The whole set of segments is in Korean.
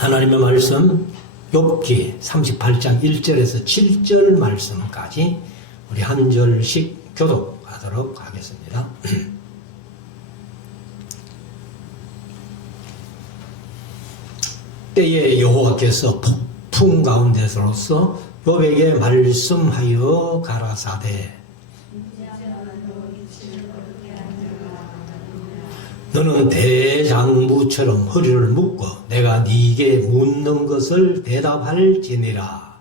하나님의 말씀 욥기 38장 1절에서 7절 말씀까지 우리 한 절씩 교독하도록 하겠습니다. 때에 여호와께서 폭풍 가운데서로서 욥에게 말씀하여 가라사대 너는 대장부처럼 허리를 묶고 내가 네게 묻는 것을 대답할지니라.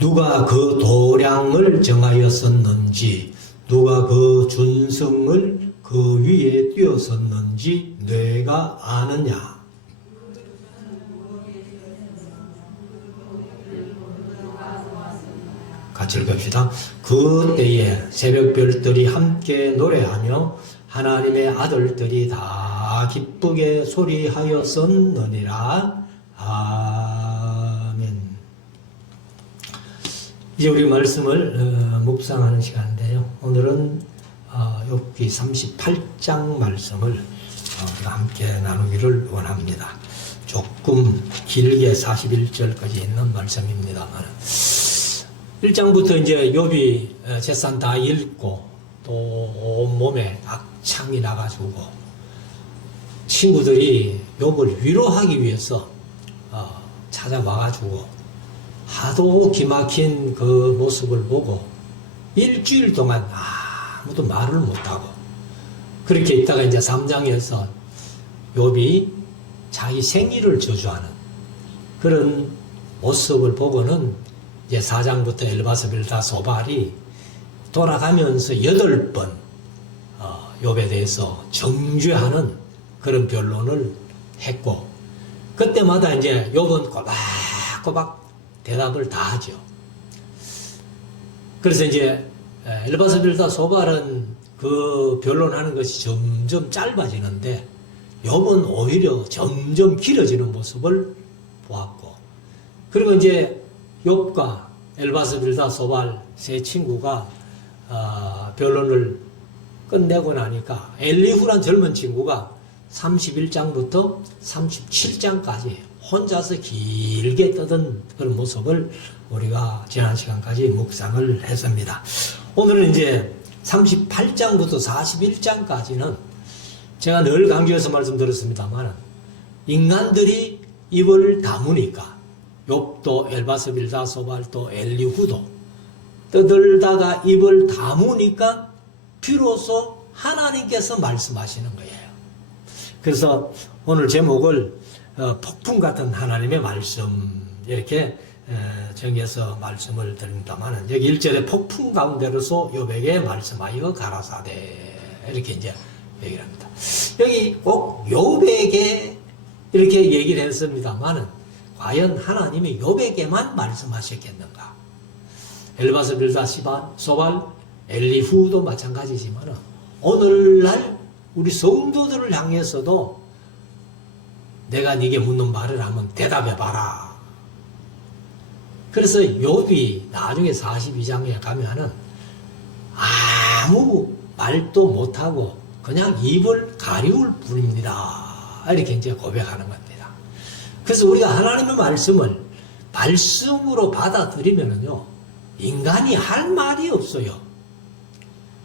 누가 그 도량을 정하였었는지 누가 그 준성을 그 위에 띄었었는지 내가 아느냐. 같이 읽읍시다. 그 때에 새벽별들이 함께 노래하며 하나님의 아들들이 다 기쁘게 소리하였었느니라. 아멘. 이제 우리 말씀을 묵상하는 시간인데요. 오늘은 욥기 38장 말씀을 우리가 함께 나누기를 원합니다. 조금 길게 41절까지 있는 말씀입니다만 1장부터 이제 욥이 재산 다 잃고 또 온몸에 악창이 나가지고 친구들이 욥을 위로하기 위해서 찾아와가지고 하도 기막힌 그 모습을 보고 일주일 동안 아무도 말을 못하고 그렇게 있다가 이제 3장에서 욥이 자기 생일을 저주하는 그런 모습을 보고는 이제 4장부터 엘바스 빌다 소발이 돌아가면서 8번 욥에 대해서 정죄하는 그런 변론을 했고 그때마다 이제 욥은 꼬박꼬박 대답을 다 하죠. 그래서 이제 엘바스 빌다 소발은 그 변론하는 것이 점점 짧아지는데 욥은 오히려 점점 길어지는 모습을 보았고 그리고 이제 욥과 엘바스 빌다 소발 세 친구가 변론을 끝내고 나니까 엘리후란 젊은 친구가 31장부터 37장까지 혼자서 길게 떠든 그런 모습을 우리가 지난 시간까지 묵상을 했습니다. 오늘은 이제 38장부터 41장까지는 제가 늘 강조해서 말씀드렸습니다만 인간들이 입을 다무니까 욥도 엘바스 빌다 소발도 엘리후도 떠들다가 입을 다무니까 비로소 하나님께서 말씀하시는 거예요. 그래서 오늘 제목을 폭풍 같은 하나님의 말씀 이렇게 정해서 말씀을 드립니다만 여기 1절에 폭풍 가운데로서 욥에게 말씀하여 가라사대 이렇게 이제 얘기를 합니다. 여기 꼭 욥에게 이렇게 얘기를 했습니다만은 과연 하나님이 욥에게만 말씀하셨겠는가? 엘바스 빌다 소발, 엘리후도 마찬가지지만 오늘날 우리 성도들을 향해서도 내가 네게 묻는 말을 하면 대답해봐라. 그래서 욥이 나중에 42장에 가면은 아무 말도 못하고 그냥 입을 가리울 뿐입니다. 이렇게 이제 고백하는 겁니다. 그래서 우리가 하나님의 말씀을 말씀으로 받아들이면은요, 인간이 할 말이 없어요.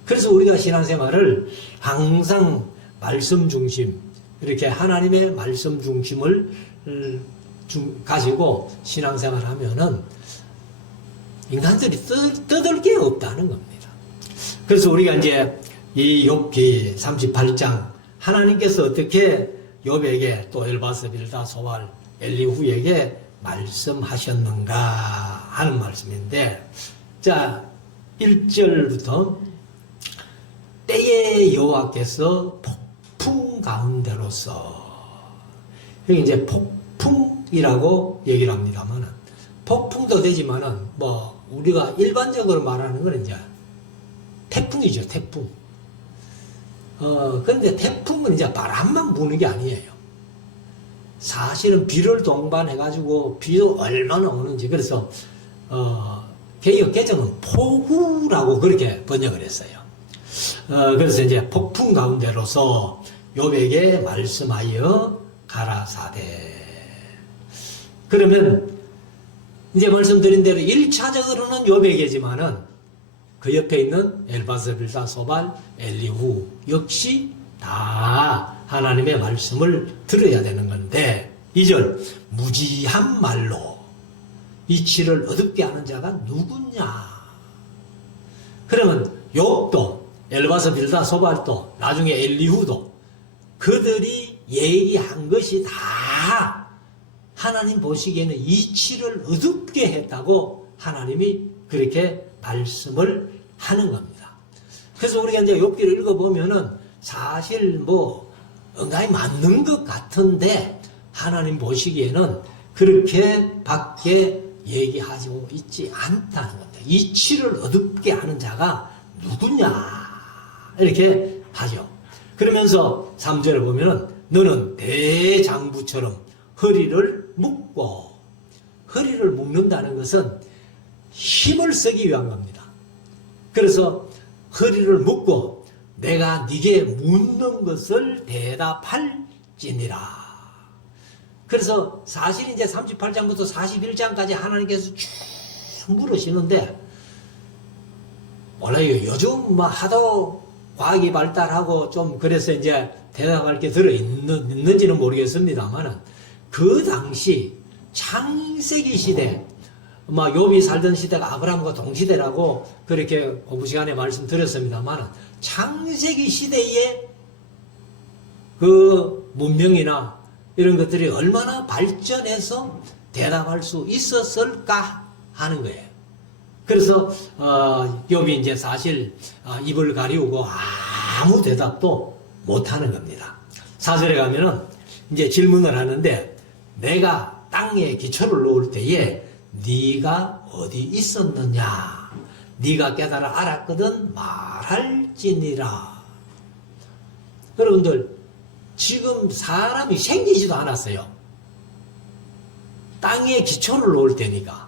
그래서 우리가 신앙생활을 항상 말씀 중심, 이렇게 하나님의 말씀 중심을 가지고 신앙생활 하면은 인간들이 떠들 게 없다는 겁니다. 그래서 우리가 이제 이 욥기 38장 하나님께서 어떻게 욥에게 또 엘바스 빌다 소발 엘리후에게 말씀하셨는가 하는 말씀인데 자 1절부터 때에 여호와께서 폭풍 가운데로서 여기 이제 폭풍이라고 얘기를 합니다만 폭풍도 되지만은 뭐 우리가 일반적으로 말하는 건 이제 태풍이죠. 태풍. 근데 태풍은 이제 바람만 부는 게 아니에요. 사실은 비를 동반해가지고 비도 얼마나 오는지 그래서 개역 개정은 폭우라고 그렇게 번역을 했어요. 그래서 이제 폭풍 가운데로서 욥에게 말씀하여 가라사대. 그러면 이제 말씀드린 대로 1차적으로는 욥에게지만은 그 옆에 있는 엘바스 빌다 소발 엘리후 역시 다 하나님의 말씀을 들어야 되는 건데 2절 무지한 말로 이치를 어둡게 하는 자가 누구냐. 그러면 욥도 엘바스 빌다 소발도 나중에 엘리후도 그들이 얘기한 것이 다 하나님 보시기에는 이치를 어둡게 했다고 하나님이 그렇게 말씀을 하는 겁니다. 그래서 우리가 이제 욥기를 읽어보면은 사실 뭐 응가히 맞는 것 같은데 하나님 보시기에는 그렇게 밖에 얘기하고 있지 않다는 겁니다. 이치를 어둡게 하는 자가 누구냐 이렇게 하죠. 그러면서 3절을 보면은 너는 대장부처럼 허리를 묶고, 허리를 묶는다는 것은 힘을 쓰기 위한 겁니다. 그래서 허리를 묶고 내가 네게 묻는 것을 대답할지니라. 그래서 사실 이제 38장부터 41장까지 하나님께서 쭉 물으시는데 몰라요. 요즘 뭐 하도 과학이 발달하고 좀 그래서 이제 대답할 게 들어있는지는 모르겠습니다만은 그 당시 창세기 시대, 욥이 살던 시대가 아브라함과 동시대라고 그렇게 공부 시간에 말씀드렸습니다만 창세기 시대에 그 문명이나 이런 것들이 얼마나 발전해서 대답할 수 있었을까 하는 거예요. 그래서 욥이 이제 사실 입을 가리우고 아무 대답도 못하는 겁니다. 4절에 가면은 이제 질문을 하는데 내가 땅에 기초를 놓을 때에 네가 어디 있었느냐? 네가 깨달아 알았거든 말할지니라. 여러분들 지금 사람이 생기지도 않았어요. 땅에 기초를 놓을 때니까.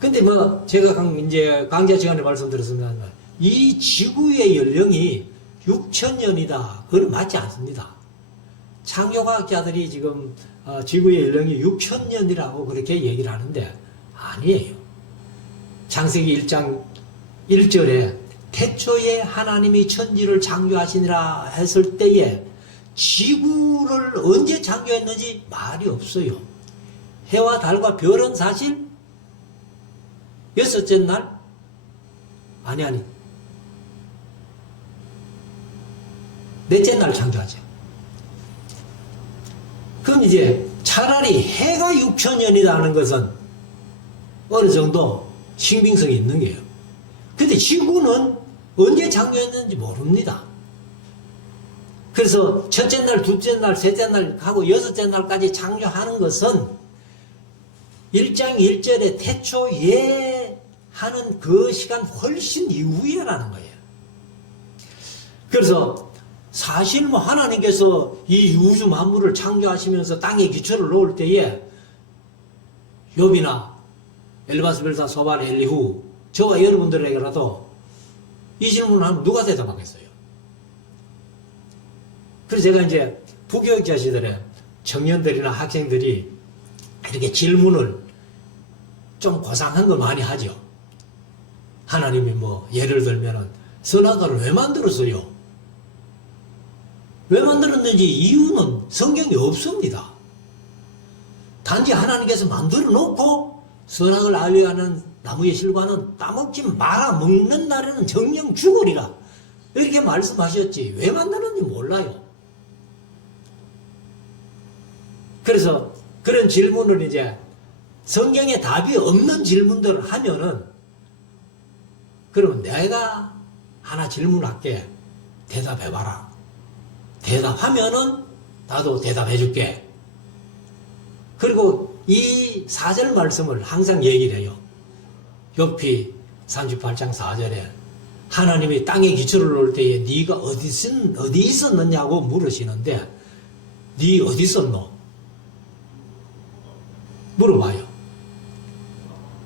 근데 뭐 제가 이제 강좌 시간에 말씀드렸습니다. 이 지구의 연령이 6,000년이다. 그건 맞지 않습니다. 창조과학자들이 지금 지구의 연령이 6,000년이라고 그렇게 얘기를 하는데 아니에요. 창세기 1장 1절에 태초에 하나님이 천지를 창조하시니라 했을 때에 지구를 언제 창조했는지 말이 없어요. 해와 달과 별은 사실 여섯째 날? 아니 넷째 날 창조하죠. 그럼 이제 차라리 해가 6,000년이라는 것은 어느 정도 신빙성이 있는 거예요. 근데 지구는 언제 창조했는지 모릅니다. 그래서 첫째 날, 둘째 날, 셋째 날 하고 여섯째 날까지 창조하는 것은 1장 1절에 태초에 하는 그 시간 훨씬 이후에라는 거예요. 그래서 사실 뭐 하나님께서 이 우주 만물을 창조하시면서 땅에 기초를 놓을 때에 욥이나 엘바스 빌다 소발 엘리후 저와 여러분들에게라도 이 질문을 하면 누가 대답하겠어요? 그래서 제가 이제 부교육자 시절에 청년들이나 학생들이 이렇게 질문을 좀 고상한 걸 많이 하죠. 하나님이 뭐 예를 들면은 선악과를 왜 만들었어요? 왜 만들었는지 이유는 성경에 없습니다. 단지 하나님께서 만들어 놓고 선악을 알려 하는 나무의 실과는 따먹지 마라. 먹는 날에는 정령 죽으리라. 이렇게 말씀하셨지. 왜 만드는지 몰라요. 그래서 그런 질문을 이제 성경에 답이 없는 질문들을 하면은 그러면 내가 하나 질문할게. 대답해봐라. 대답하면은 나도 대답해줄게. 그리고 이 4절 말씀을 항상 얘기를 해요. 욥기 38장 4절에 하나님이 땅에 기초를 놓을 때에 네가 어디 있었느냐고 물으시는데 네 어디 있었노? 물어봐요.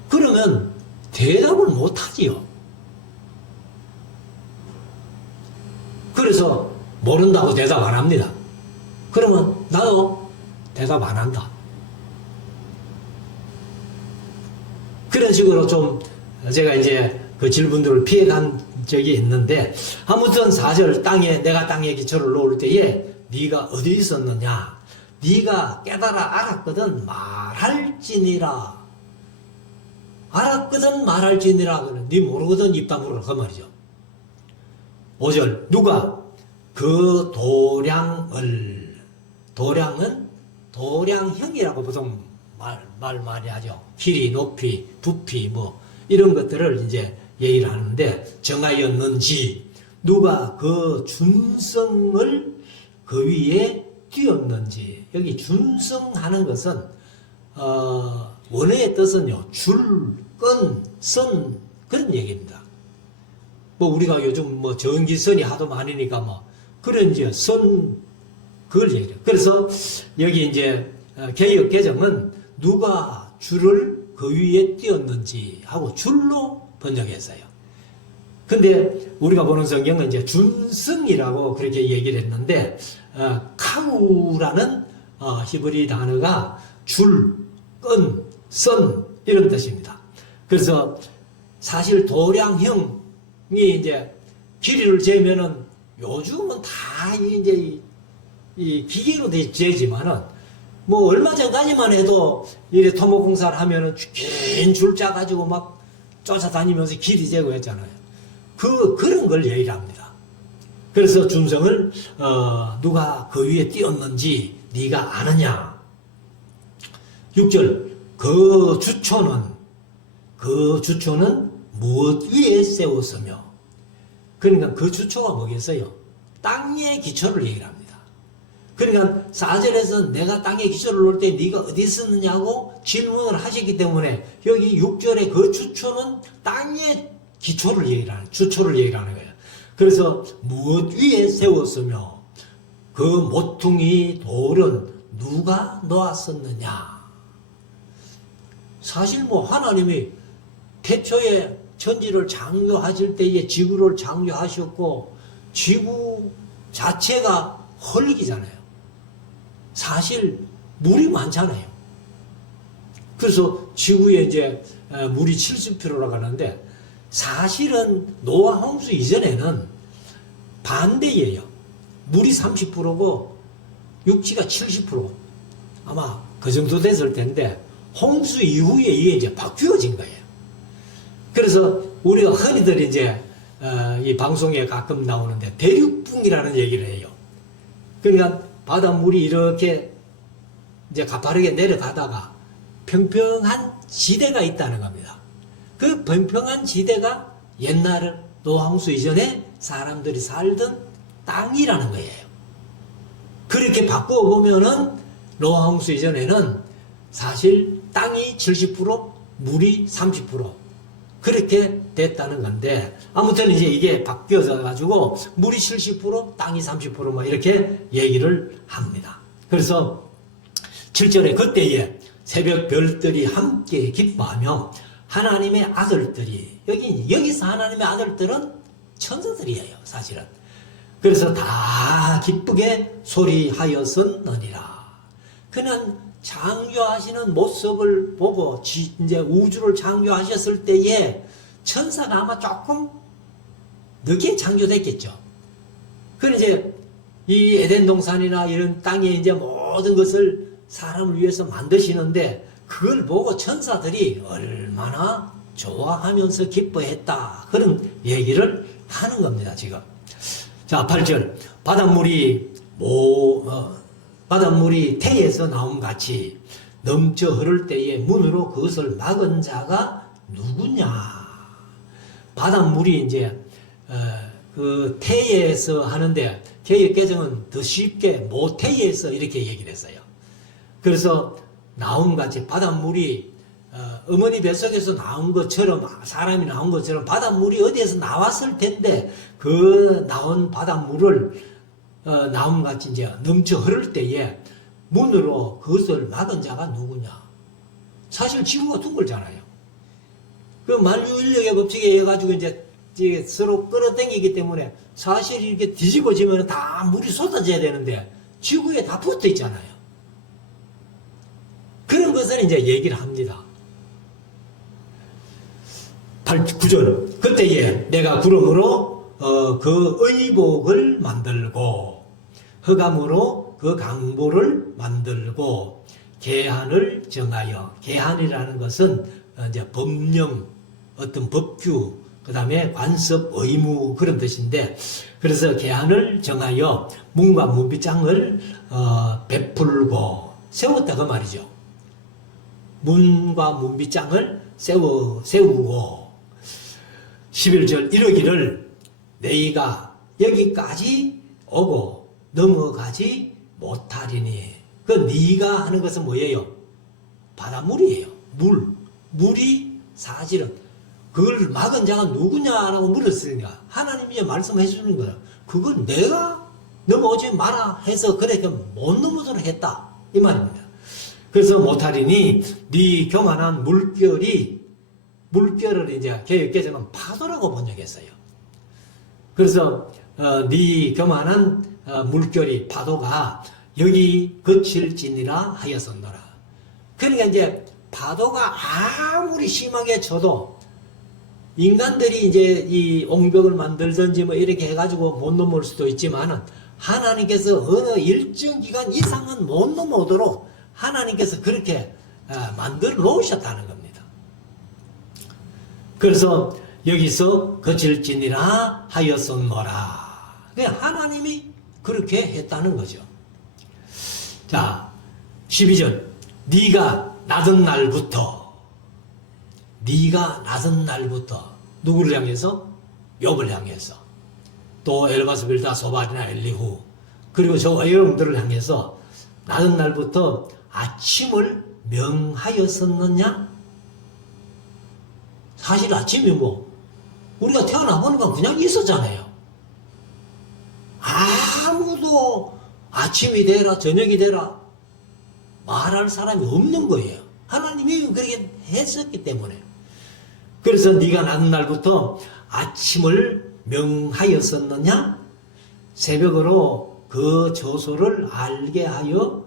그러면 대답을 못하지요. 그래서 모른다고 대답 안 합니다. 그러면 나도 대답 안 한다. 그런 식으로 좀 제가 이제 그 질문들을 피해간 적이 있는데, 아무튼 4절 내가 땅에 기초를 놓을 때에 네가 어디 있었느냐? 네가 깨달아 알았거든 말할지니라. 알았거든 말할지니라. 네 모르거든 입 다물어 그 말이죠. 5절 누가 그 도량은 도량형이라고 보통 많이 하죠. 길이, 높이, 부피 뭐 이런 것들을 이제 얘기를 하는데, 정하였는지 누가 그 준성을 그 위에 띄었는지. 여기 준성하는 것은 원어의 뜻은요 줄, 끈, 선 그런 얘기입니다. 뭐 우리가 요즘 뭐 전기선이 하도 많으니까 뭐 그런 이제 선 그걸 얘기해요. 그래서 여기 이제 개역 개정은 누가 줄을 그 위에 띄었는지 하고 줄로 번역했어요. 근데 우리가 보는 성경은 이제 준성이라고 그렇게 얘기를 했는데, 카우라는 히브리 단어가 줄, 끈, 선 이런 뜻입니다. 그래서 사실 도량형이 이제 길이를 재면은 요즘은 다 이제 이 기계로 재지만은 뭐 얼마 전까지만 해도 이래 토목공사를 하면은 긴 줄 짜가지고 막 쫓아다니면서 길이 재고 했잖아요. 그런 걸 얘기를 합니다. 그래서 준성을 누가 그 위에 띄었는지 네가 아느냐. 6절 그 주초는 무엇 위에 세웠으며. 그러니까 그 주초가 뭐겠어요? 땅의 기초를 얘기를 합니다. 그러니까 4절에서 내가 땅에 기초를 놓을 때 네가 어디 있었느냐고 질문을 하셨기 때문에 여기 6절에 그 주초는 땅의 기초를 얘기를 하는, 주초를 얘기를 하는 거예요. 그래서 무엇 위에 세웠으며 그 모퉁이 돌은 누가 놓았었느냐. 사실 뭐 하나님이 태초에 천지를 창조하실 때에 지구를 창조하셨고 지구 자체가 헐기잖아요. 사실 물이 많잖아요. 그래서 지구에 이제 물이 70%라고 하는데, 사실은 노아 홍수 이전에는 반대예요. 물이 30%고 육지가 70%. 아마 그 정도 됐을 텐데 홍수 이후에 이게 이제 바뀌어진 거예요. 그래서 우리가 흔히들 이제 이 방송에 가끔 나오는데 대륙붕이라는 얘기를 해요. 그러니까 바닷물이 이렇게 이제 가파르게 내려가다가 평평한 지대가 있다는 겁니다. 그 평평한 지대가 옛날 노홍수 이전에 사람들이 살던 땅이라는 거예요. 그렇게 바꾸어 보면은 노홍수 이전에는 사실 땅이 70%, 물이 30% 그렇게 됐다는 건데, 아무튼 이제 이게 바뀌어져 가지고 물이 70%, 땅이 30% 뭐 이렇게 얘기를 합니다. 그래서 7절에 그때에 새벽 별들이 함께 기뻐하며 하나님의 아들들이, 여기서 하나님의 아들들은 천사들이에요, 사실은. 그래서 다 기쁘게 소리하였었느니라. 그는 창조하시는 모습을 보고 이제 우주를 창조하셨을 때에 천사가 아마 조금 늦게 창조됐겠죠. 그럼 이제 이 에덴 동산이나 이런 땅에 이제 모든 것을 사람을 위해서 만드시는데 그걸 보고 천사들이 얼마나 좋아하면서 기뻐했다. 그런 얘기를 하는 겁니다, 지금. 자, 8절. 바닷물이 태에서 나온 같이 넘쳐 흐를 때에 문으로 그것을 막은 자가 누구냐. 바닷물이 이제 그 태에서 하는데 개역 개정은 더 쉽게 모태에서 이렇게 얘기를 했어요. 그래서 나온 같이 바닷물이 어머니 뱃속에서 나온 것처럼, 사람이 나온 것처럼 바닷물이 어디에서 나왔을 텐데 그 나온 바닷물을 나옴같이 이제 넘쳐 흐를 때에 문으로 그것을 막은 자가 누구냐. 사실 지구가 둥글잖아요. 그 만유인력의 법칙에 의해 가지고 이제 이게 서로 끌어당기기 때문에 사실 이렇게 뒤집어지면 다 물이 쏟아져야 되는데 지구에 다 붙어 있잖아요. 그런 것을 이제 얘기를 합니다. 9절. 그때에 내가 구름으로 그 의복을 만들고 흑암으로 그 강보를 만들고 계한을 정하여, 계한이라는 것은 이제 법령, 어떤 법규, 그 다음에 관습, 의무 그런 뜻인데, 그래서 계한을 정하여 문과 문빗장을 베풀고 세웠다 그 말이죠. 문과 문빗장을 세우고 11절 이르기를 너희가 여기까지 오고 넘어가지 못하리니, 그 네가 하는 것은 뭐예요? 바닷물이에요. 물이 사실은 그걸 막은 자가 누구냐라고 물었으니까 하나님이 말씀해 주는 거예요. 그건 내가 넘어오지 마라 해서 그렇게 못 넘어도록 했다 이 말입니다. 그래서 못하리니 네 교만한 물결을 이제 개혁개정은 파도라고 번역했어요. 그래서 네 교만한 물결이 파도가 여기 거칠지니라 하였었노라. 그러니까 이제 파도가 아무리 심하게 쳐도 인간들이 이제 이 옹벽을 만들든지 뭐 이렇게 해가지고 못 넘어올 수도 있지만은 하나님께서 어느 일정 기간 이상은 못 넘어오도록 하나님께서 그렇게 만들어 놓으셨다는 겁니다. 그래서 여기서 거칠지니라 하였었노라. 하나님이 그렇게 했다는 거죠. 자, 12절. 네가 낳은 날부터 누구를 향해서? 욥을 향해서. 또 엘바스 빌다 소발이나 엘리후, 그리고 저 여러분들을 향해서 낳은 날부터 아침을 명하였었느냐? 사실 아침이 뭐 우리가 태어나 보니까 그냥 있었잖아요. 아무도 아침이 되라 저녁이 되라 말할 사람이 없는 거예요. 하나님이 그렇게 했었기 때문에. 그래서 네가 낳은 날부터 아침을 명하였었느냐? 새벽으로 그 저소를 알게 하여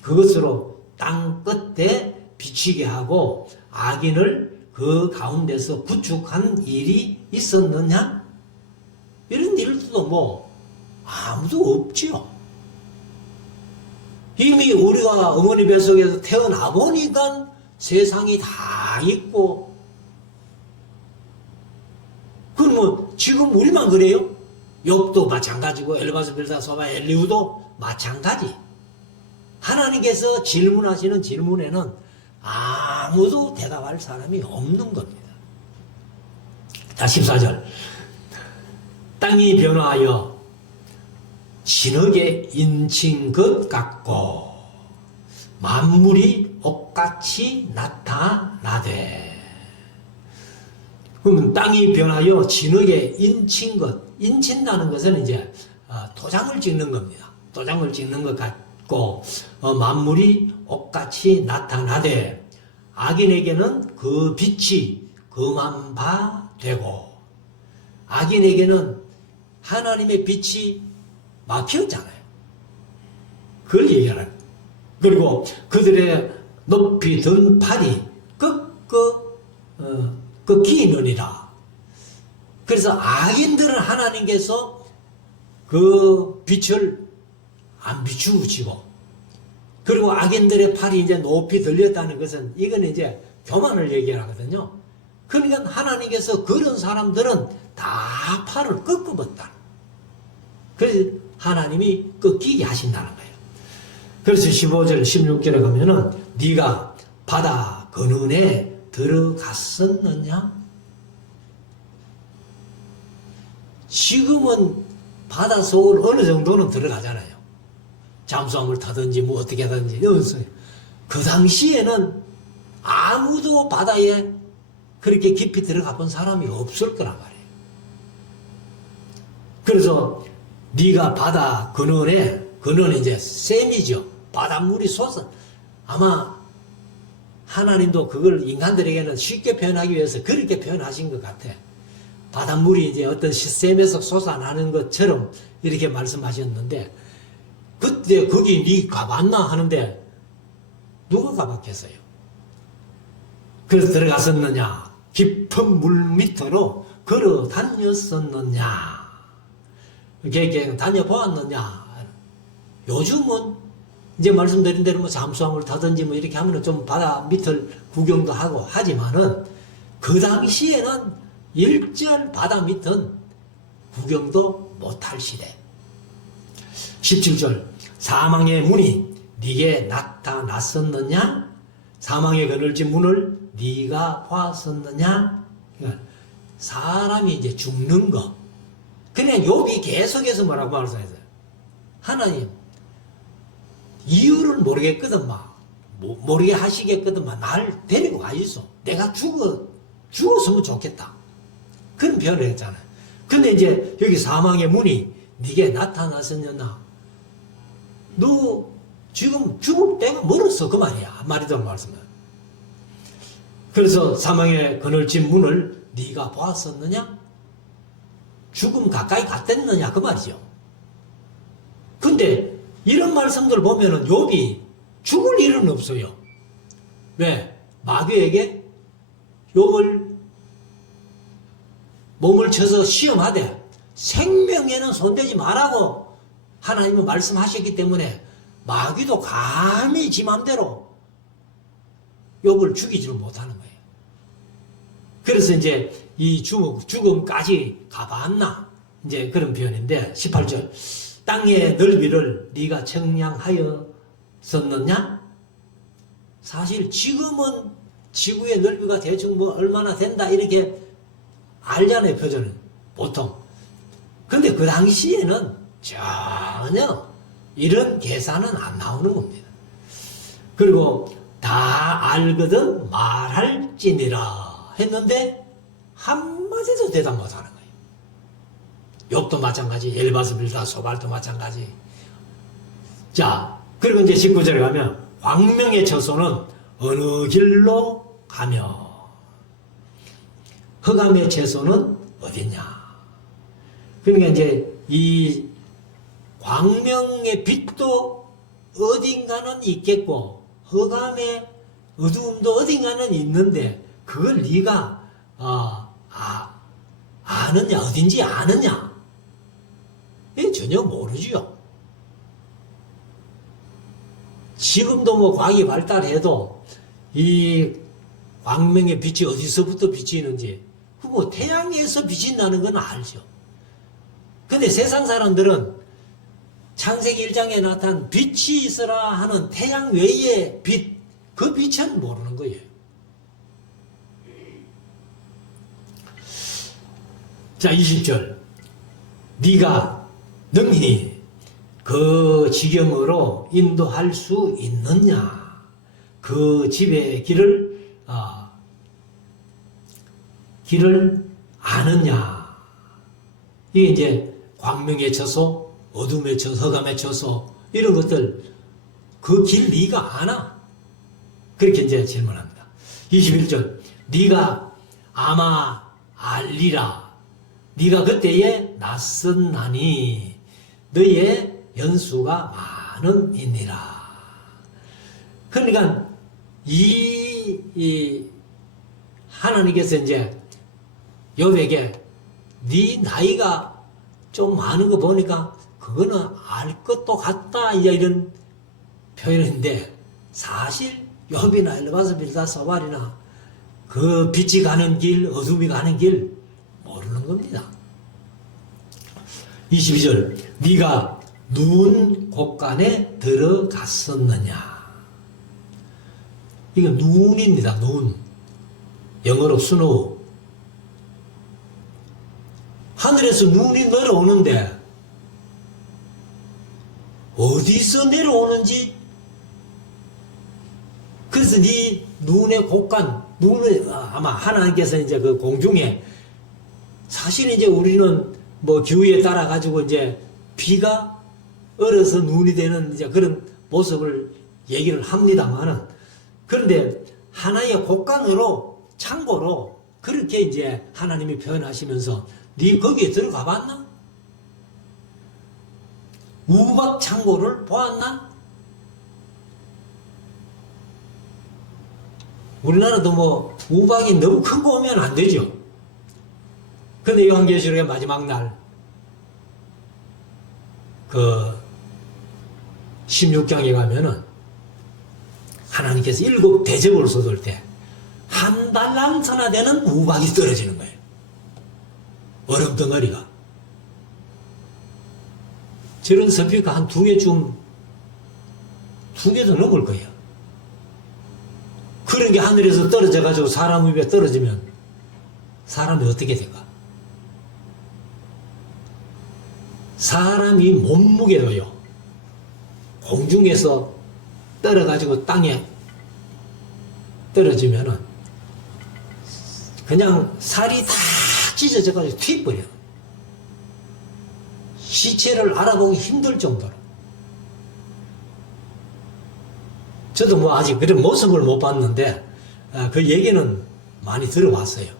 그것으로 땅 끝에 비치게 하고 악인을 그 가운데서 구축한 일이 있었느냐? 이런 일도 뭐 아무도 없지요. 이미 우리가 어머니 뱃속에서 태어나 보니까 세상이 다 있고, 그러면 지금 우리만 그래요? 욥도 마찬가지고 엘바스 빌다 소바 엘리후도 마찬가지. 하나님께서 질문하시는 질문에는 아무도 대답할 사람이 없는 겁니다. 자, 14절. 땅이 변화하여 진흙에 인친 것 같고 만물이 옷같이 나타나되. 그러면 땅이 변하여 진흙에 인친 것, 인친다는 것은 이제 도장을 찍는 겁니다. 도장을 찍는 것 같고 만물이 옷같이 나타나되 악인에게는 그 빛이 금한 바 되고, 악인에게는 하나님의 빛이 막혔잖아요. 그걸 얘기하는. 그리고 그들의 높이 든 팔이 꺾이느니라. 그래서 악인들은 하나님께서 그 빛을 안 비추시고, 그리고 악인들의 팔이 이제 높이 들렸다는 것은 이건 이제 교만을 얘기하거든요. 그러니까 하나님께서 그런 사람들은 다 팔을 꺾어버렸다. 그래서 하나님이 꺾이게 하신다는 거예요. 그래서 15절, 16절에 가면은 네가 바다 근원에 들어갔었느냐? 지금은 바다 속을 어느 정도는 들어가잖아요. 잠수함을 타든지 뭐 어떻게 하든지. 그 당시에는 아무도 바다에 그렇게 깊이 들어가 본 사람이 없을 거란 말이에요. 그래서 네가 바다 근원에, 근원은 이제 샘이죠. 바닷물이 솟아. 아마 하나님도 그걸 인간들에게는 쉽게 표현하기 위해서 그렇게 표현하신 것 같아. 바닷물이 이제 어떤 샘에서 솟아나는 것처럼 이렇게 말씀하셨는데, 그때 거기 니 가봤나 하는데 누가 가봤겠어요? 그래서 들어갔었느냐? 깊은 물 밑으로 걸어 다녔었느냐? 이렇게 다녀보았느냐? 요즘은 이제 말씀드린 대로 뭐 잠수함을 타든지 뭐 이렇게 하면은 좀 바다 밑을 구경도 하고 하지만은 그 당시에는 일절 바다 밑은 구경도 못할 시대. 17절 사망의 문이 네게 나타났었느냐? 사망의 그늘진 문을 네가 보았었느냐? 사람이 이제 죽는 거. 그냥 욥이 계속해서 뭐라고 말씀했어요? 하나님, 이유를 모르겠거든, 모르게 하시겠거든, 날 데리고 가 있어. 내가 죽었으면 좋겠다. 그런 표현을 했잖아요. 근데 이제 여기 사망의 문이 네게 나타났었느냐? 너 지금 죽을 때가 멀었어, 그 말이야. 한마디도 말씀은. 그래서 사망의 그늘진 문을 네가 보았었느냐? 죽음 가까이 갔댔느냐, 그 말이죠. 근데 이런 말씀들 보면은 욥이 죽을 일은 없어요. 왜? 마귀에게 욥을 몸을 쳐서 시험하되 생명에는 손대지 말라고 하나님은 말씀하셨기 때문에 마귀도 감히 지 맘대로 욥을 죽이지를 못하는 거예요. 그래서 이제 이 죽음까지 가봤나? 이제 그런 표현인데, 18절. 땅의 넓이를 네가 측량하였었느냐? 사실 지금은 지구의 넓이가 대충 뭐 얼마나 된다 이렇게 알잖아요, 표준은 보통. 근데 그 당시에는 전혀 이런 계산은 안 나오는 겁니다. 그리고 다 알거든 말할지니라 했는데 한마디도 대답 못하는 거예요. 욥도 마찬가지, 엘바스 빌다 소발도 마찬가지. 자, 그리고 이제 19절에 가면 광명의 처소는 어느 길로 가며 흑암의 채소는 어디냐. 그러니까 이제 이 광명의 빛도 어딘가는 있겠고 흑암의 어두움도 어딘가는 있는데 그걸 네가 아느냐, 어딘지 아느냐? 예, 전혀 모르지요. 지금도 뭐 과학이 발달해도 이 광명의 빛이 어디서부터 비치는지, 뭐 태양에서 비친다는 건 알죠. 근데 세상 사람들은 창세기 1장에 나타난 빛이 있으라 하는 태양 외의 빛, 그 빛은 모르는 거예요. 자, 20절. 네가 능히 그 지경으로 인도할 수 있느냐? 그 집의 길을 아느냐? 이게 이제 광명에 쳐서, 어둠에 쳐서, 흑암에 쳐서 이런 것들 그 길 네가 아나? 그렇게 이제 질문합니다. 21절. 네가 아마 알리라. 네가 그때에 낯선나니 너의 연수가 많음이니라. 그러니까 이 하나님께서 이제 욥에게 네 나이가 좀 많은 거 보니까 그거는 알 것도 같다 이런 표현인데 사실 욥이나 엘바스 빌다 소발이나 그 빛이 가는 길, 어둠이 가는 길 모르는 겁니다. 22절. 네가 눈 곳간에 들어갔었느냐. 이거 눈입니다. 눈. 영어로 스노우. 하늘에서 눈이 내려오는데 어디서 내려오는지, 그래서 네 눈의 곳간, 눈을 아마 하나님께서 이제 그 공중에, 사실 이제 우리는 뭐 기후에 따라 가지고 이제 비가 얼어서 눈이 되는 이제 그런 모습을 얘기를 합니다만은, 그런데 하나의 곳간으로 참고로 그렇게 이제 하나님이 표현하시면서 네 거기에 들어가 봤나? 우박 창고를 보았나? 우리나라도 뭐 우박이 너무 큰 거 오면 안 되죠. 근데 요한계시록의 마지막 날 그 16장에 가면은 하나님께서 7 대접을 쏟을 때 한 달란트나 되는 우박이 떨어지는 거예요. 얼음 덩어리가. 저런 스피커 한 2개쯤, 2개도 넘을 거예요. 그런 게 하늘에서 떨어져가지고 사람 입에 떨어지면 사람이 어떻게 될까? 사람이 몸무게로요, 공중에서 떨어가지고 땅에 떨어지면은 그냥 살이 다 찢어져가지고 튀어버려요. 시체를 알아보기 힘들 정도로. 저도 뭐 아직 그런 모습을 못 봤는데 그 얘기는 많이 들어봤어요.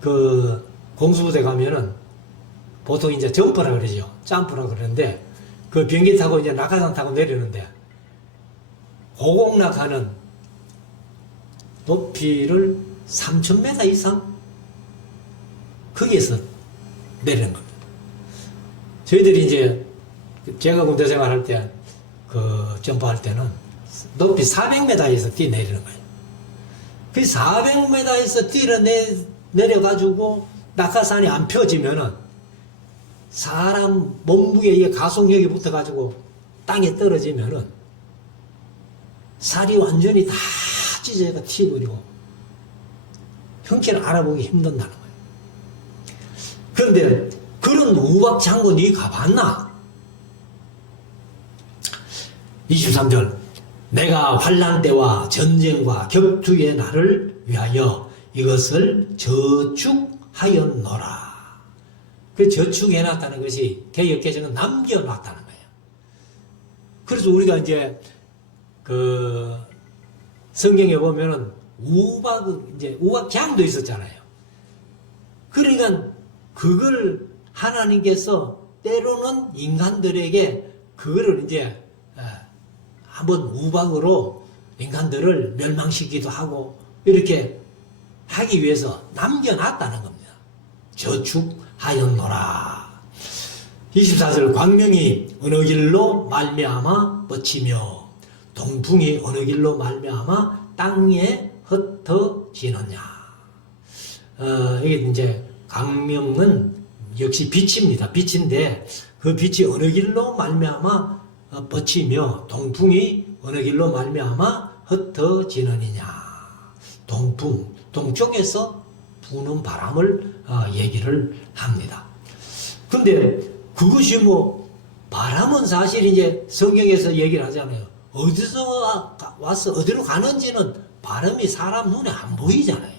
그 공수부대 가면은 보통 이제 점프라 그러죠. 점프라 그러는데 그 비행기 타고 이제 낙하산 타고 내리는데 고공락하는 높이를 3,000m 이상 거기에서 내리는 겁니다. 저희들이 이제 제가 군대 생활할 때 그 점프할 때는 높이 400m에서 뛰내리는 거예요. 그 400m에서 내려가지고 낙하산이 안 펴지면은 사람 몸무게에 가속력이 붙어가지고 땅에 떨어지면은 살이 완전히 다 찢어가 튀어버리고 형체를 알아보기 힘든다는 거예요. 그런데 그런 우박 창고 니 가봤나? 23절 내가 환난 때와 전쟁과 격투의 날을 위하여 이것을 저축하였노라. 그 저축해놨다는 것이 개역개정은 남겨놨다는 거예요. 그래서 우리가 이제 그 성경에 보면은 우박장도 있었잖아요. 그러니까 그걸 하나님께서 때로는 인간들에게 그거를 이제 한번 우박으로 인간들을 멸망시키기도 하고 이렇게 하기 위해서 남겨놨다는 겁니다. 저축하였노라. 24절 광명이 어느 길로 말미암아 뻗치며 동풍이 어느 길로 말미암아 땅에 흩어지느냐. 이게 이제 광명은 역시 빛입니다. 빛인데 그 빛이 어느 길로 말미암아 뻗치며 동풍이 어느 길로 말미암아 흩어지느냐. 동풍, 동쪽에서 부는 바람을 얘기를 합니다. 근데 그것이 뭐 바람은 사실 이제 성경에서 얘기를 하잖아요. 어디서 와서 어디로 가는지는 바람이 사람 눈에 안 보이잖아요.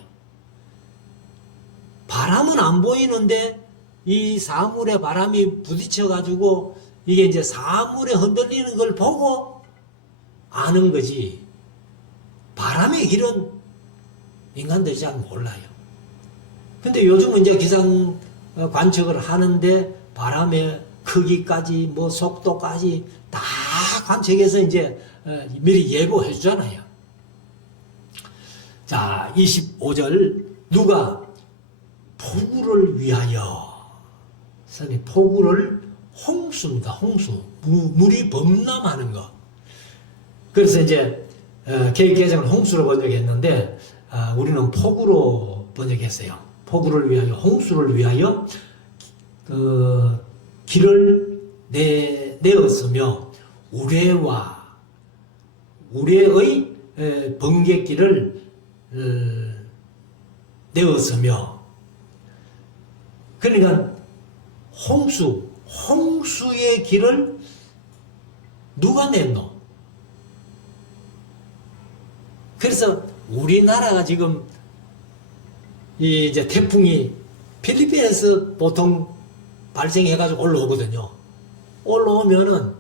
바람은 안 보이는데 이 사물에 바람이 부딪혀가지고 이게 이제 사물에 흔들리는 걸 보고 아는 거지. 바람의 길은 인간들이 잘 몰라요. 근데 요즘은 이제 기상 관측을 하는데 바람의 크기까지 뭐 속도까지 다 관측해서 이제 미리 예보해 주잖아요. 자, 25절 누가 폭우를 위하여 선이 폭우를 홍수입니다. 홍수. 물이 범람하는 거. 그래서 이제 개정을 홍수로 번역했는데 우리는 폭우로 번역했어요. 폭우를 위하여 홍수를 위하여 그 길을 내었으며 우레의 번갯길을 내었으며 그러니까 홍수의 길을 누가 냈노? 그래서 우리나라가 지금 이제 태풍이 필리핀에서 보통 발생해가지고 올라오거든요. 올라오면은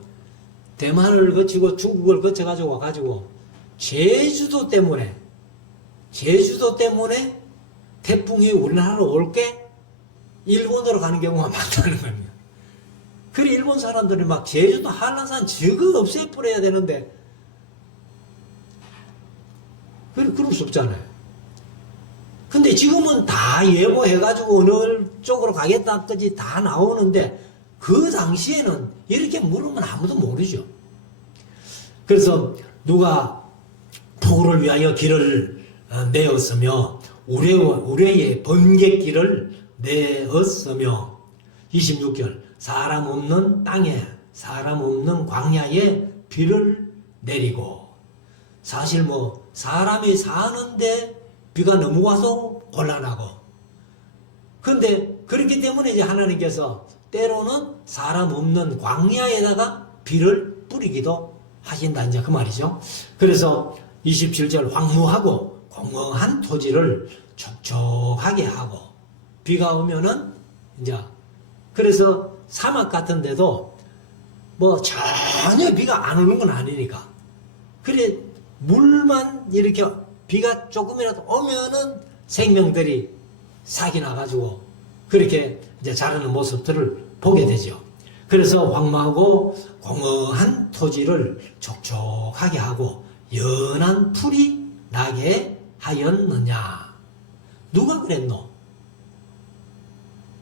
대만을 거치고 중국을 거쳐가지고 와가지고 제주도 때문에 태풍이 우리나라로 올 게 일본으로 가는 경우가 많다는 겁니다. 그래 일본 사람들이 막 제주도 한라산 저거 없애버려야 되는데 그럴 수 없잖아요. 근데 지금은 다 예보해가지고 어느 쪽으로 가겠다까지 다 나오는데 그 당시에는 이렇게 물으면 아무도 모르죠. 그래서 누가 폭우를 위하여 길을 내었으며 우레의 번갯길을 내었으며 26절 사람 없는 땅에 사람 없는 광야에 비를 내리고 사실 뭐 사람이 사는데 비가 너무 와서 곤란하고 근데 그렇기 때문에 이제 하나님께서 때로는 사람 없는 광야에다가 비를 뿌리기도 하신다 이제 그 말이죠. 그래서 27절 황무하고 공허한 토지를 촉촉하게 하고 비가 오면은 이제 그래서 사막 같은 데도 뭐 전혀 비가 안 오는 건 아니니까 그래 물만 이렇게 비가 조금이라도 오면은 생명들이 싹이 나가지고 그렇게 이제 자라는 모습들을 보게 되죠. 그래서 황무하고 공허한 토지를 촉촉하게 하고 연한 풀이 나게 하였느냐. 누가 그랬노?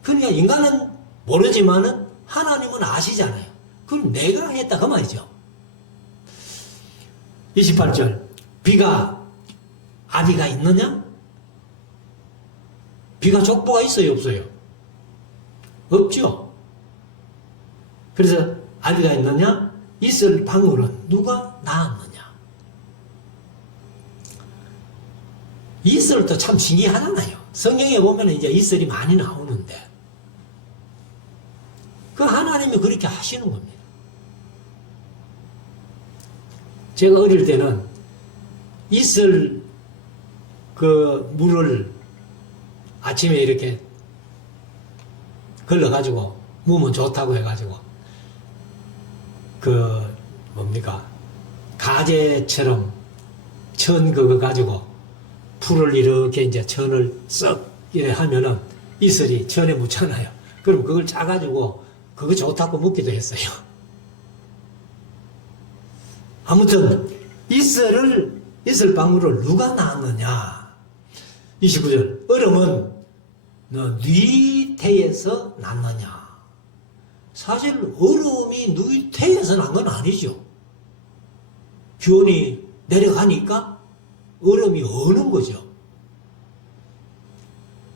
그러니까 인간은 모르지만은 하나님은 아시잖아요. 그럼 내가 했다 그 말이죠. 28절 비가 아비가 있느냐? 비가 족보가 있어요 없어요? 없죠. 그래서 아비가 있느냐? 있을 방울은 누가 낳았느냐? 이슬도 참 신기하잖아요. 성경에 보면 이제 이슬이 많이 나오는데 그 하나님이 그렇게 하시는 겁니다. 제가 어릴 때는 이슬 그 물을 아침에 이렇게 걸러가지고 무면 좋다고 해가지고 그 뭡니까 가재처럼 천 그거 가지고 풀을 이렇게 이제 천을 썩 이래 하면은 이슬이 천에 묻잖아요. 그럼 그걸 짜가지고 그거 좋다고 묻기도 했어요. 아무튼 이슬 방울을 누가 낳았느냐? 29절 얼음은 네 태에서 났느냐? 사실 얼음이 네 태에서 난 건 아니죠. 기온이 내려가니까 얼음이 어는 거죠.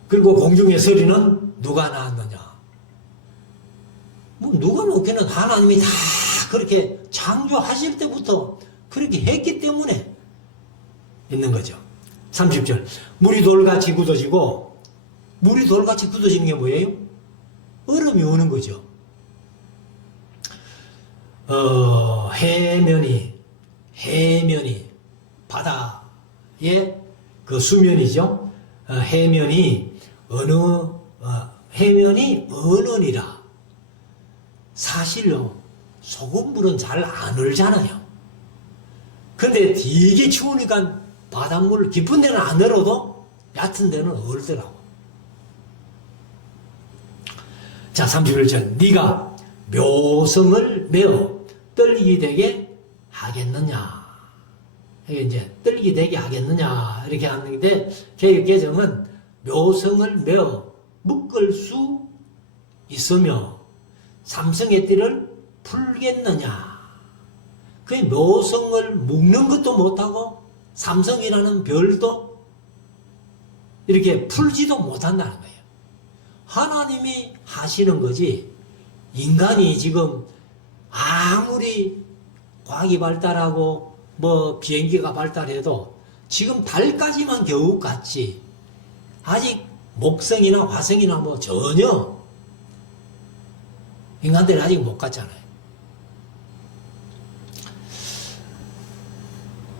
그리고 공중의 소리는 누가 낳았느냐? 뭐 누가 놓기는 하나님이 다 그렇게 창조하실 때부터 그렇게 했기 때문에 있는 거죠. 30절 물이 돌같이 굳어지고 물이 돌같이 굳어지는 게 뭐예요? 얼음이 오는 거죠. 해면이 바다의 그 수면이죠. 해면이 어느니라. 사실요 소금물은 잘 안 얼잖아요. 근데 되게 추우니까 바닷물 깊은 데는 안 얼어도 얕은 데는 얼더라고. 자 31절 네가 묘성을 메어 떨기 되게 하겠느냐. 이게 이제 떨기 되게 하겠느냐 이렇게 하는데 개혁개정은 묘성을 메어 묶을 수 있으며 삼성의 띠를 풀겠느냐. 그 묘성을 묶는 것도 못하고 삼성이라는 별도 이렇게 풀지도 못한다는 거예요. 하나님이 하시는 거지 인간이 지금 아무리 과학이 발달하고 뭐 비행기가 발달해도 지금 달까지만 겨우 갔지 아직 목성이나 화성이나 뭐 전혀 인간들이 아직 못 갔잖아요.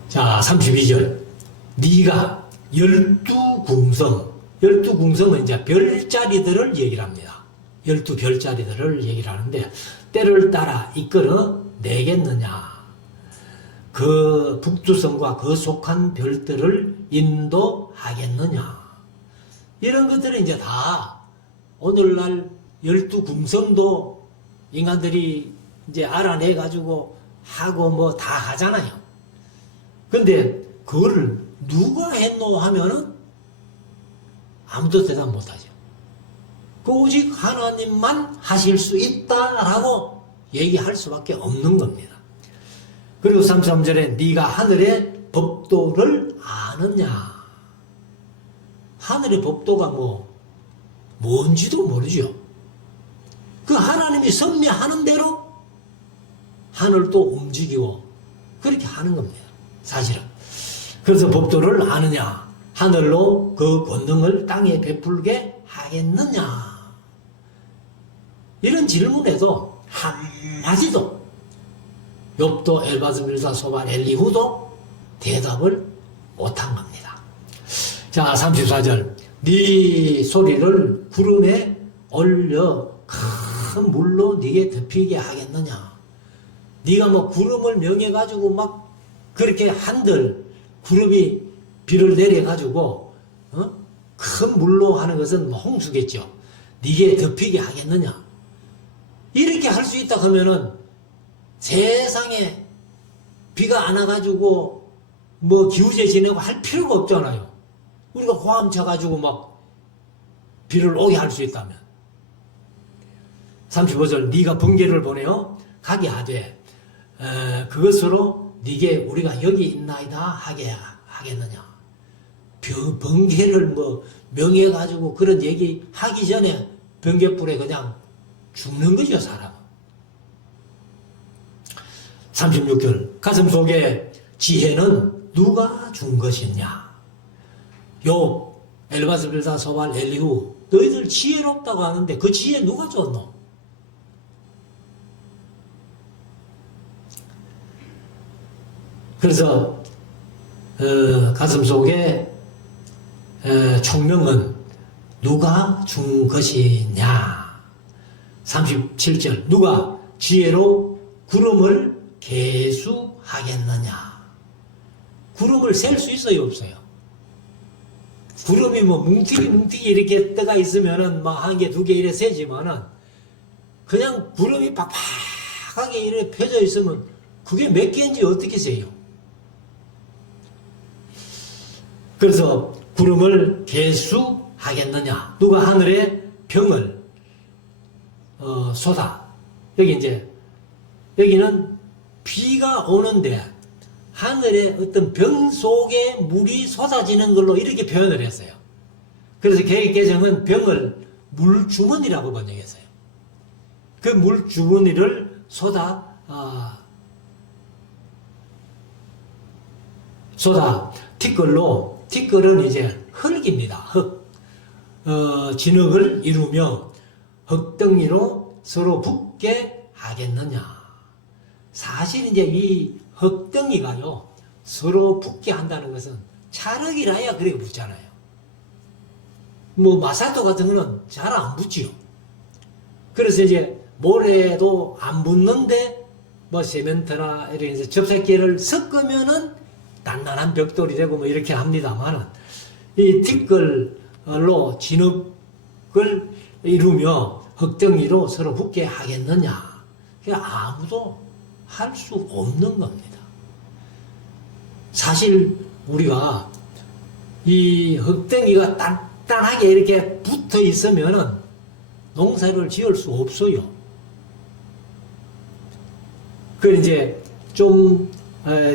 자 32절 네가 12궁성은 이제 별자리들을 얘기를 합니다. 12별자리들을 얘기를 하는데 때를 따라 이끌어 내겠느냐. 그 북두성과 그 속한 별들을 인도하겠느냐. 이런 것들은 이제 다 오늘날 12금성도 인간들이 이제 알아내가지고 하고 뭐 다 하잖아요. 근데 그거를 누가 했노 하면은 아무도 대답 못하죠. 그 오직 하나님만 하실 수 있다라고 얘기할 수밖에 없는 겁니다. 그리고 33절에 네가 하늘의 법도를 아느냐. 하늘의 법도가 뭔지도 모르죠. 그 하나님이 섭리하는 대로 하늘도 움직이고 그렇게 하는 겁니다. 사실은. 그래서 법도를 아느냐. 하늘로 그 권능을 땅에 베풀게 하겠느냐. 이런 질문에도 한마디도 욥도 엘바스 빌닷 소발 엘리후도 대답을 못한 겁니다. 자, 34절. 네 소리를 구름에 올려 큰 물로 네게 덮이게 하겠느냐. 네가 구름을 명해가지고 막 그렇게 한들 구름이 비를 내려가지고 큰 물로 하는 것은 홍수겠죠. 네게 덮이게 하겠느냐. 이렇게 할 수 있다 하면은 세상에 비가 안 와가지고 기우제 지내고 할 필요가 없잖아요. 우리가 고함 쳐가지고 막 비를 오게 할 수 있다면. 35절 네가 번개를 보내어 가게 하되 그것으로 네게 우리가 여기 있나이다 하게 하겠느냐. 번개를 명해가지고 그런 얘기 하기 전에 번개불에 그냥 죽는 거죠, 사람은. 36절 가슴 속에 지혜는 누가 준 것이냐. 욥, 엘바스 빌닷 소발 엘리후 너희들 지혜롭다고 하는데 그 지혜 누가 줬노? 그래서 가슴 속에 총명은 누가 준 것이냐. 37절 누가 지혜로 구름을 계수하겠느냐. 구름을 셀 수 있어요, 없어요? 구름이 뭉티기 이렇게 떠가 있으면은 한 개, 두 개 이래 세지만은 그냥 구름이 팍팍하게 이렇게 펴져 있으면 그게 몇 개인지 어떻게 세요? 그래서 구름을 계수하겠느냐. 누가 하늘에 병을 쏟아. 여기는 비가 오는데 하늘에 어떤 병 속에 물이 쏟아지는 걸로 이렇게 표현을 했어요. 그래서 개정은 병을 물주머니라고 번역했어요. 그 물주머니를 쏟아 티끌은 이제 흙입니다. 흙. 진흙을 이루며 흙덩이로 서로 붙게 하겠느냐. 사실 이제 이 흙덩이가요, 서로 붙게 한다는 것은 찰흙이라야 그렇게 붙잖아요. 마사토 같은 거는 잘 안 붙지요. 그래서 이제 모래도 안 붙는데 세멘트나 이렇게 접착제를 섞으면은 단단한 벽돌이 되고 이렇게 합니다만은 이 티끌로 진흙을 이루며 흙덩이로 서로 붙게 하겠느냐. 아무도 할 수 없는 겁니다. 사실 우리가 이 흙덩이가 단단하게 이렇게 붙어 있으면은 농사를 지을 수 없어요. 이제 좀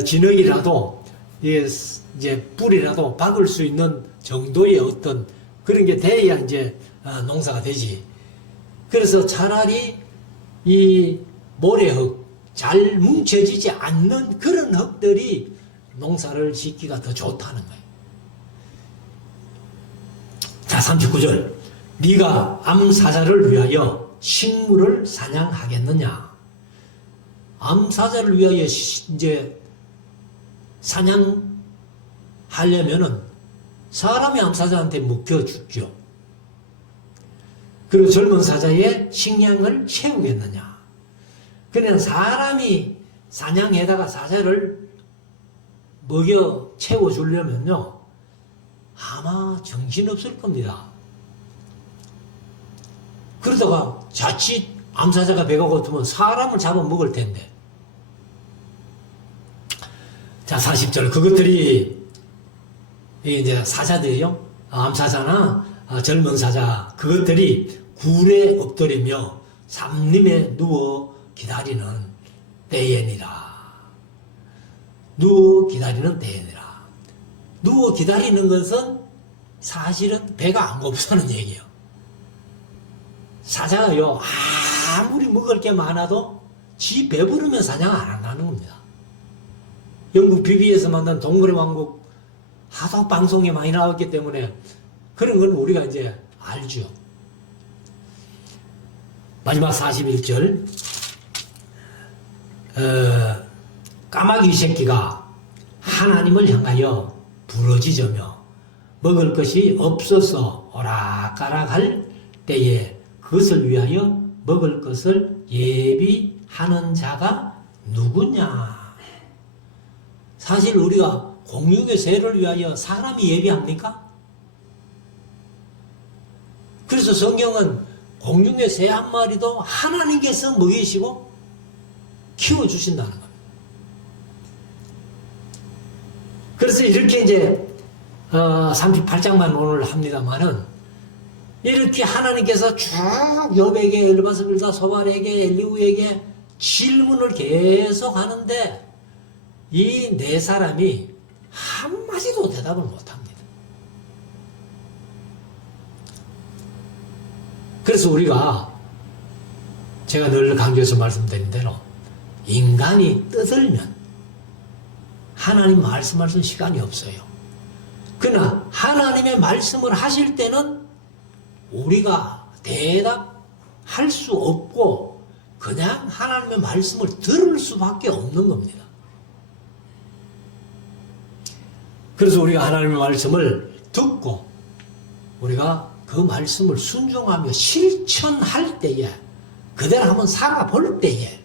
진흙이라도 이제 뿌리라도 박을 수 있는 정도의 어떤 그런 게 돼야 이제 농사가 되지. 그래서 차라리 이 모래흙, 잘 뭉쳐지지 않는 그런 흙들이 농사를 짓기가 더 좋다는 거예요. 자, 39절. 네가 암사자를 위하여 식물을 사냥하겠느냐. 암사자를 위하여 이제 사냥하려면은 사람이 암사자한테 묶여 죽죠. 그리고 젊은 사자의 식량을 채우겠느냐. 그냥 사람이 사냥에다가 사자를 먹여 채워주려면요, 아마 정신없을 겁니다. 그러다가 자칫 암사자가 배가 고프면 사람을 잡아먹을 텐데. 자, 40절. 그것들이, 이제 사자들이요. 암사자나 젊은 사자. 그것들이 굴에 엎드리며 삼림에 누워 기다리는 때에니라. 누워 기다리는 때에니라. 누워 기다리는 것은 사실은 배가 안 고프다는 얘기예요. 사자가요, 아무리 먹을 게 많아도 지 배부르면 사냥 안 한다는 겁니다. 영국 BB에서 만든 동물의 왕국 하도 방송에 많이 나왔기 때문에 그런 건 우리가 이제 알죠. 마지막 41절. 까마귀 새끼가 하나님을 향하여 부러지저며 먹을 것이 없어서 오락가락할 때에 그것을 위하여 먹을 것을 예비하는 자가 누구냐? 사실 우리가 공육의 새를 위하여 사람이 예비합니까? 그래서 성경은 공중의 새 한 마리도 하나님께서 먹이시고 키워주신다는 겁니다. 그래서 이렇게 이제 38장만 오늘 합니다만은 이렇게 하나님께서 쭉 욥에게, 엘바스빌다, 소발에게, 엘리후에게 질문을 계속 하는데 이 네 사람이 한마디도 대답을 못합니다. 그래서 우리가 제가 늘 강조해서 말씀드린 대로 인간이 떠들면 하나님 말씀할 수 있는 시간이 없어요. 그러나 하나님의 말씀을 하실 때는 우리가 대답할 수 없고 그냥 하나님의 말씀을 들을 수밖에 없는 겁니다. 그래서 우리가 하나님의 말씀을 듣고 우리가 그 말씀을 순종하며 실천할 때에 그대로 한번 살아볼 때에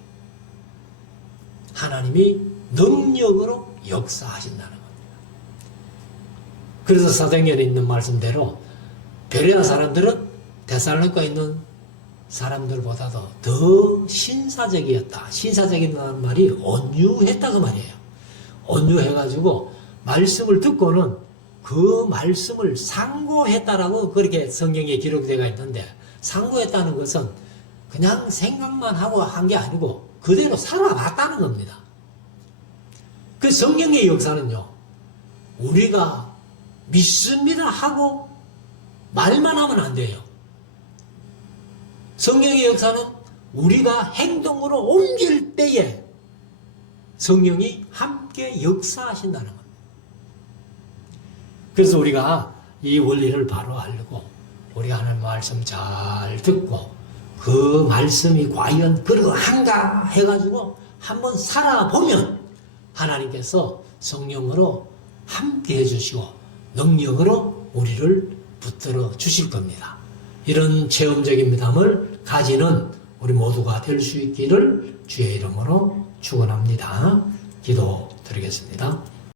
하나님이 능력으로 역사하신다는 겁니다. 그래서 사도행전에 있는 말씀대로 베레아 사람들은 데살로니가에 있는 사람들보다도 더 신사적이었다. 신사적이라는 말이 온유했다 그 말이에요. 온유해가지고 말씀을 듣고는 그 말씀을 상고했다라고 그렇게 성경에 기록되어 있는데 상고했다는 것은 그냥 생각만 하고 한 게 아니고 그대로 살아봤다는 겁니다. 그 성경의 역사는요, 우리가 믿습니다 하고 말만 하면 안 돼요. 성경의 역사는 우리가 행동으로 옮길 때에 성령이 함께 역사하신다는 겁니다. 그래서 우리가 이 원리를 바로 알고 우리가 하는 말씀 잘 듣고 그 말씀이 과연 그러한가 해가지고 한번 살아보면 하나님께서 성령으로 함께 해주시고 능력으로 우리를 붙들어 주실 겁니다. 이런 체험적인 믿음을 가지는 우리 모두가 될 수 있기를 주의 이름으로 축원합니다. 기도 드리겠습니다.